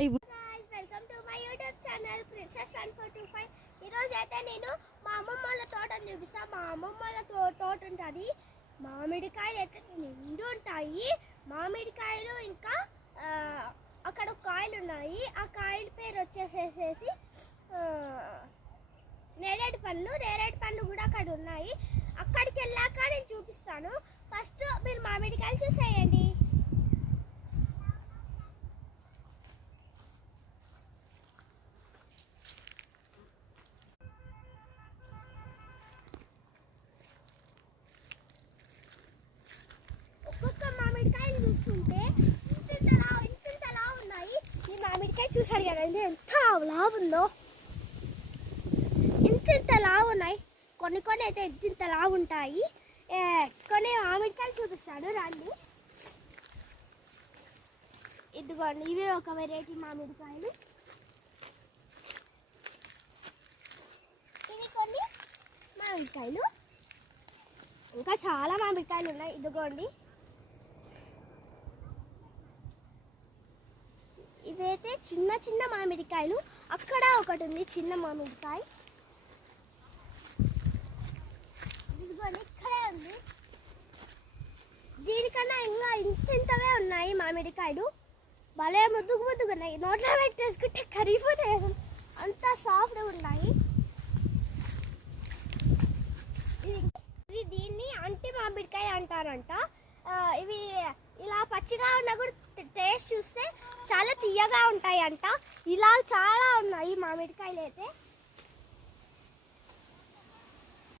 Welcome to my YouTube channel princess 1425. ఈరోజు అయితే నేను మా అమ్మమ్మ వాళ్ళ తోటను చూపిస్తాను. మా అమ్మమ్మ వాళ్ళ తోట ఉంటుంది. మామిడికాయలు అయితే నిండు ఉంటాయి. మామిడికాయలు ఇంకా అక్కడ కాయలు ఉన్నాయి. ఆ కాయల పేరు వచ్చేసేసి నేరేడు పండ్లు కూడా అక్కడ ఉన్నాయి. అక్కడికి వెళ్ళాక నేను చూపిస్తాను. ఫస్ట్ మీరు మామిడికాయలు చూసేయండి. ఒక్కొక్క మామిడికాయలు చూస్తుంటే ఇంతలా ఉన్నాయి. ఈ మామిడికాయ చూసాడు కదండి ఎంత లావు ఉందో. ఇంత లావు ఉన్నాయి. కొన్ని అయితే ఇంత లావు ఉంటాయి. కొన్ని మామిడికాయలు చూపిస్తాను రండి. ఇదిగోండి, ఇవి ఒక వెరైటీ మామిడికాయలు. ఇవి కొన్ని మామిడికాయలు. ఇంకా చాలా మామిడికాయలు ఉన్నాయి. ఇదిగోండి, ఇవైతే చిన్న మామిడికాయలు. అక్కడ ఒకటి ఉంది చిన్న మామిడికాయ. ఇదిగోండి, ఇక్కడే ఉంది. దీనికన్నా ఇంకా ఇంతవే ఉన్నాయి మామిడికాయలు. భలే ముద్దుగా ఉన్నాయి. నోట్లో పెట్టేసుకుంటే కరిగిపోతాయి. అంత సాఫ్ట్గా ఉన్నాయి. దీన్ని అంటి మామిడికాయ అంటారంట. ఇవి ఇలా పచ్చిగా ఉన్నా కూడా టేస్ట్ చూస్తే చాలా తీయగా ఉంటాయి అంట. ఇలా చాలా ఉన్నాయి మామిడికాయలు అయితే.